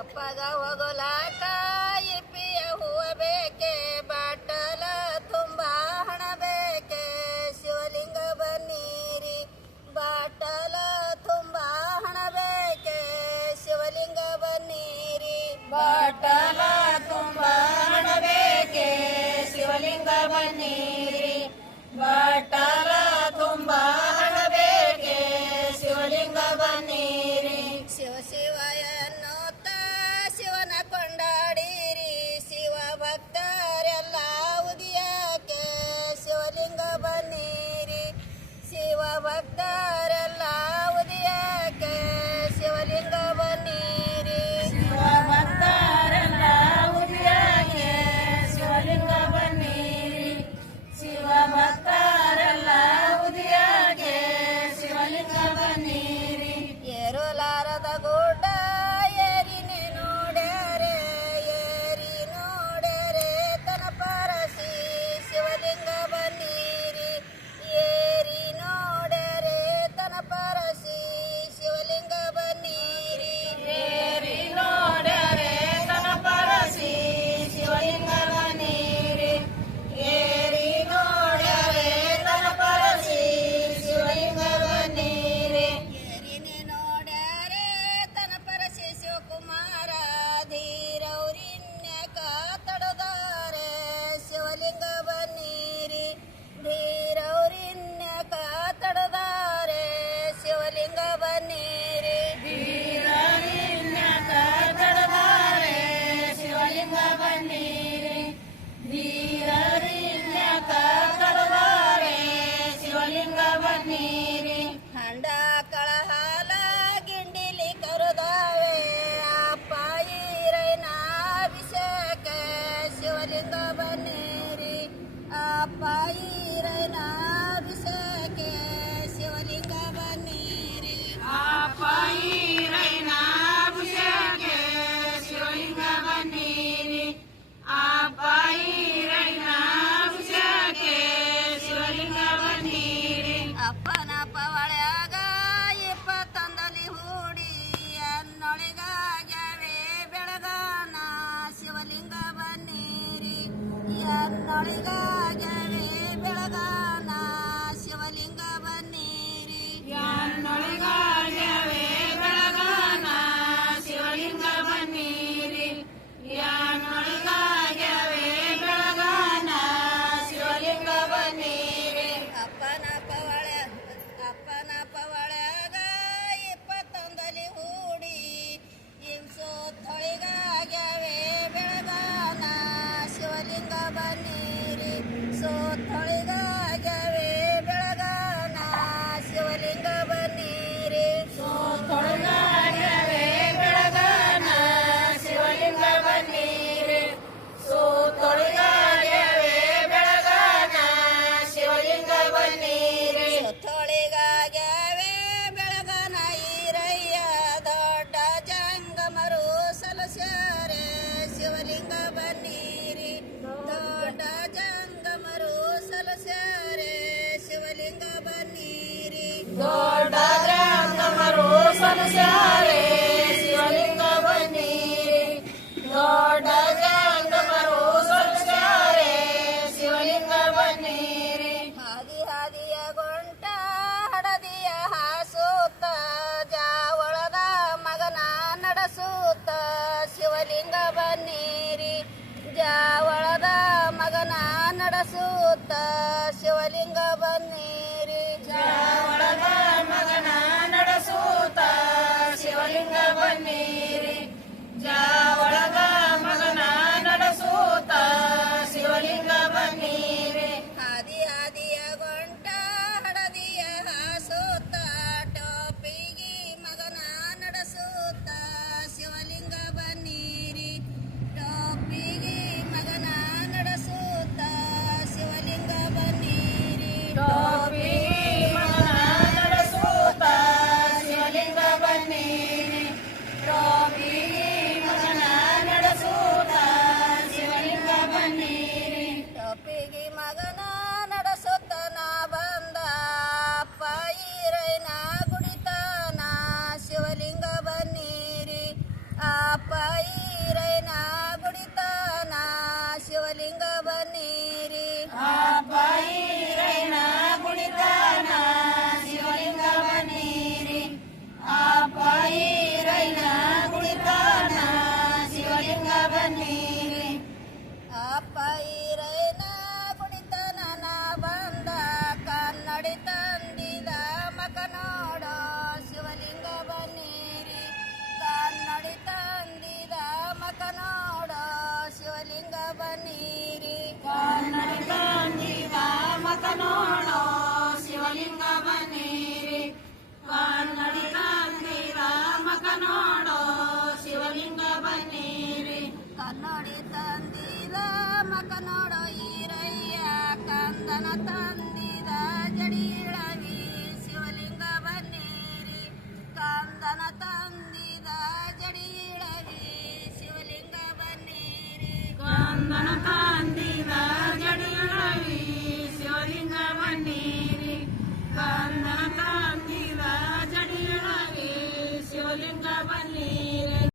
ಅಪ್ಪಗ ಹೋಗೋಲ ತಾಯಿ ಪಿಯ ಹೂವ ಬೇಕೇ Let's ಶಿವಲಿಂಗ शिवलिंग बन्नीरी ಜಾವಳದ ಮಗನ ನಡೆಸೂತ ಶಿವಲಿಂಗ ಬನ್ನಿರಿ ಜಾವಳದ Apa ira? na.